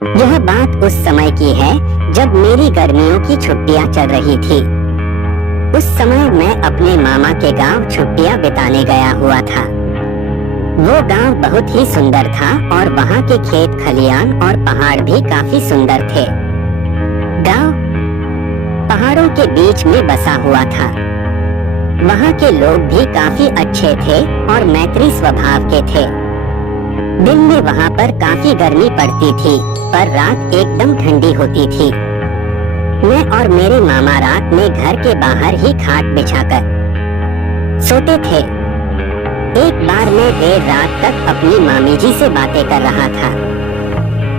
यह बात उस समय की है जब मेरी गर्मियों की छुट्टियां चल रही थी। उस समय मैं अपने मामा के गांव छुट्टियां बिताने गया हुआ था। वो गांव बहुत ही सुंदर था और वहां के खेत खलियान और पहाड़ भी काफी सुंदर थे। गांव पहाड़ों के बीच में बसा हुआ था। वहां के लोग भी काफी अच्छे थे और मैत्री स्वभाव के थे। दिन में वहां पर काफी गर्मी पड़ती थी, पर रात एकदम ठंडी होती थी। मैं और मेरे मामा रात में घर के बाहर ही खाट बिछाकर सोते थे। एक बार मैं देर रात तक अपनी मामी जी से बातें कर रहा था।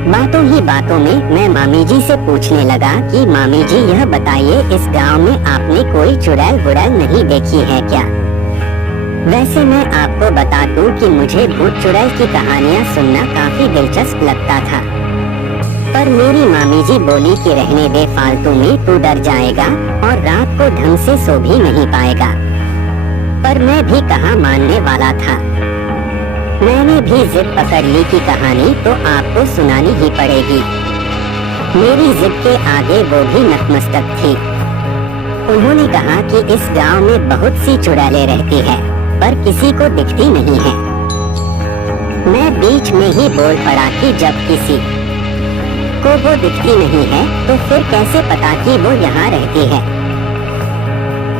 बातों ही बातों में मैं मामी जी से पूछने लगा कि मामी जी, यह बताइए, इस गांव में आपने कोई चुड़ैल बुड़ैल नहीं देखी है क्या? वैसे मैं आपको बता दूं कि मुझे भूत चुड़ैल की कहानियां सुनना काफी दिलचस्प लगता था, पर मेरी मामी जी बोली कि रहने दे, फालतू में तू डर जाएगा और रात को ढंग से सो भी नहीं पाएगा। पर मैं भी कहाँ मानने वाला था। मैंने भी जिद पकड़ ली कि कहानी तो आपको सुनानी ही पड़ेगी। मेरी जिद के आगे वो भी नतमस्तक थी। उन्होंने कहा कि इस गांव में बहुत सी चुड़ैलें रहती है, पर किसी को दिखती नहीं है। मैं बीच में ही बोल पड़ा कि जब किसी को वो दिखती नहीं है तो फिर कैसे पता कि वो यहाँ रहती है?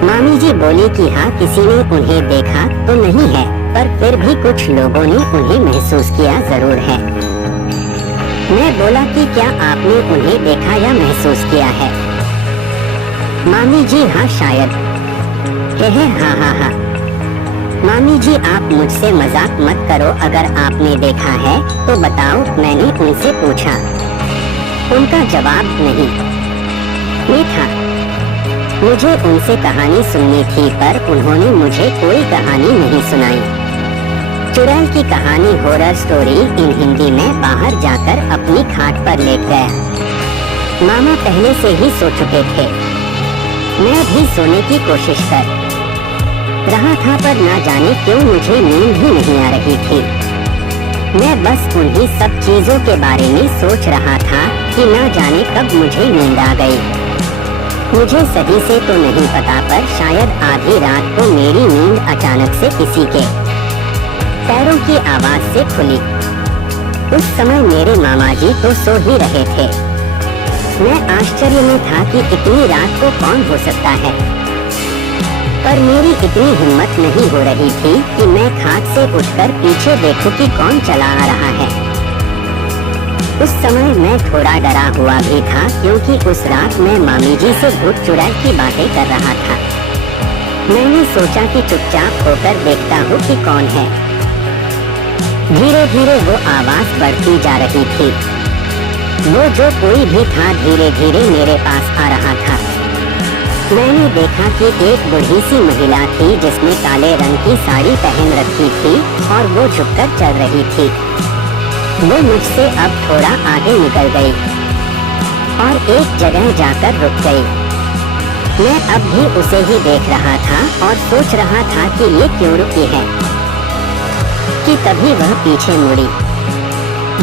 मामी जी बोली कि हाँ, किसी ने उन्हें देखा तो नहीं है, पर फिर भी कुछ लोगों ने उन्हें महसूस किया जरूर है। मैं बोला कि क्या आपने उन्हें देखा या महसूस किया है? मामी जी हाँ शायद। हाँ हाँ हाँ। मामी जी, आप मुझसे मजाक मत करो, अगर आपने देखा है तो बताओ, मैंने उनसे पूछा। उनका जवाब नहीं था। मुझे उनसे कहानी सुननी थी, पर उन्होंने मुझे कोई कहानी नहीं सुनाई। चुड़ैल की कहानी, हॉरर स्टोरी इन हिंदी में बाहर जाकर अपनी खाट पर लेट गया। मामा पहले से ही सो चुके थे। मैं भी सोने की कोशिश कर रहा था, पर ना जाने क्यों मुझे नींद ही नहीं आ रही थी। मैं बस उन्हीं सब चीजों के बारे में सोच रहा था कि ना जाने कब मुझे नींद आ गई। मुझे सही से तो नहीं पता, पर शायद आधी रात को मेरी नींद अचानक से किसी के पैरों की आवाज से खुली। उस समय मेरे मामा जी तो सो ही रहे थे। मैं आश्चर्य में था कि इतनी रात को कौन हो सकता है, पर मेरी इतनी हिम्मत नहीं हो रही थी कि मैं खाट से उठकर पीछे देखूं कि कौन चला आ रहा है। उस समय मैं थोड़ा डरा हुआ भी था, क्योंकि उस रात मैं मामी जी से भूत चुड़ैल की बातें कर रहा था। मैंने सोचा कि चुपचाप होकर देखता हूँ कि कौन है। धीरे धीरे वो आवाज बढ़ती जा रही थी। वो जो कोई भी था धीरे धीरे मेरे पास आ रहा था। मैंने देखा कि एक बूढ़ी सी महिला थी जिसने काले रंग की साड़ी पहन रखी थी और वो झुककर चल रही थी। वो मुझसे अब थोड़ा आगे निकल गई और एक जगह जाकर रुक गई। मैं अब भी उसे ही देख रहा था और सोच रहा था कि ये क्यों रुकी है, कि तभी वह पीछे मुड़ी।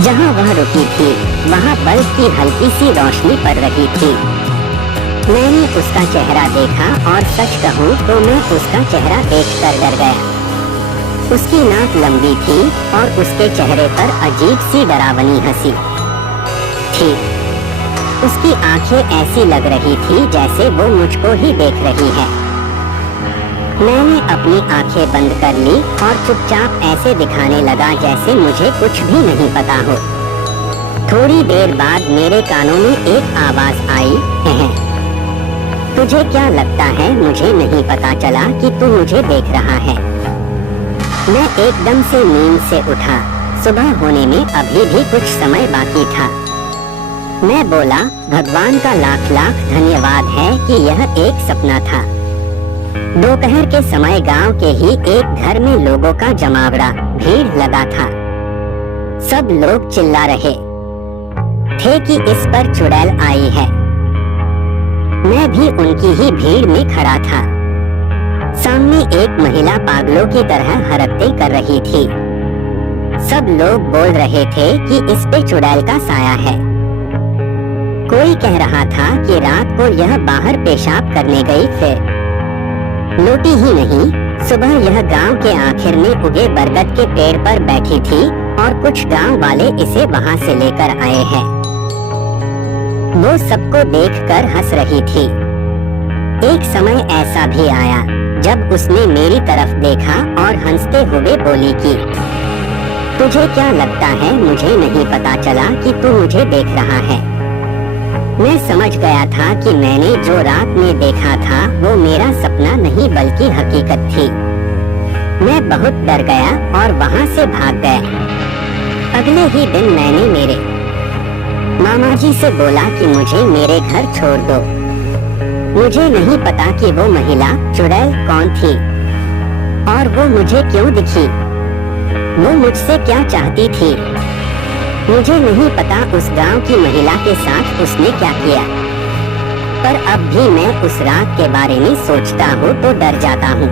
जहाँ वह रुकी थी वहाँ बल्ब की हल्की सी रोशनी पड़ रही थी। मैंने उसका चेहरा देखा और सच कहूँ तो मैं उसका चेहरा देखकर डर गया। उसकी नाक लंबी थी और उसके चेहरे पर अजीब सी डरावनी हंसी थी। उसकी आंखें ऐसी लग रही थी जैसे वो मुझको ही देख रही है। मैंने अपनी आंखें बंद कर ली और चुपचाप ऐसे दिखाने लगा जैसे मुझे कुछ भी नहीं पता हो। थोड़ी देर बाद मेरे कानों में एक आवाज आई, तुझे क्या लगता है मुझे नहीं पता चला कि तू मुझे देख रहा है? मैं एकदम से नींद से उठा। सुबह होने में अभी भी कुछ समय बाकी था। मैं बोला, भगवान का लाख लाख धन्यवाद है कि यह एक सपना था। दोपहर के समय गांव के ही एक घर में लोगों का जमावड़ा, भीड़ लगा था। सब लोग चिल्ला रहे थे कि इस पर चुड़ैल आई है। मैं भी उनकी ही भीड़ में खड़ा था। सामने एक महिला पागलों की तरह हरकतें कर रही थी। सब लोग बोल रहे थे कि इस पे चुड़ैल का साया है। कह रहा था कि रात को यह बाहर पेशाब करने गई, फिर लौटी ही नहीं। सुबह यह गांव के आखिर में उगे बरगद के पेड़ पर बैठी थी और कुछ गांव वाले इसे वहां से लेकर आए हैं। वो सबको देखकर हंस रही थी। एक समय ऐसा भी आया जब उसने मेरी तरफ देखा और हंसते हुए बोली कि तुझे क्या लगता है मुझे नहीं पता चला कि तू मुझे देख रहा है? मैं समझ गया था कि मैंने जो रात में देखा था वो मेरा सपना नहीं बल्कि हकीकत थी। मैं बहुत डर गया और वहां से भाग गया। अगले ही दिन मैंने मेरे मामा जी से बोला कि मुझे मेरे घर छोड़ दो। मुझे नहीं पता कि वो महिला चुड़ैल कौन थी और वो मुझे क्यों दिखी। वो मुझसे क्या चाहती थी। मुझे नहीं पता उस गांव की महिला के साथ उसने क्या किया, पर अब भी मैं उस रात के बारे में सोचता हूँ तो डर जाता हूँ।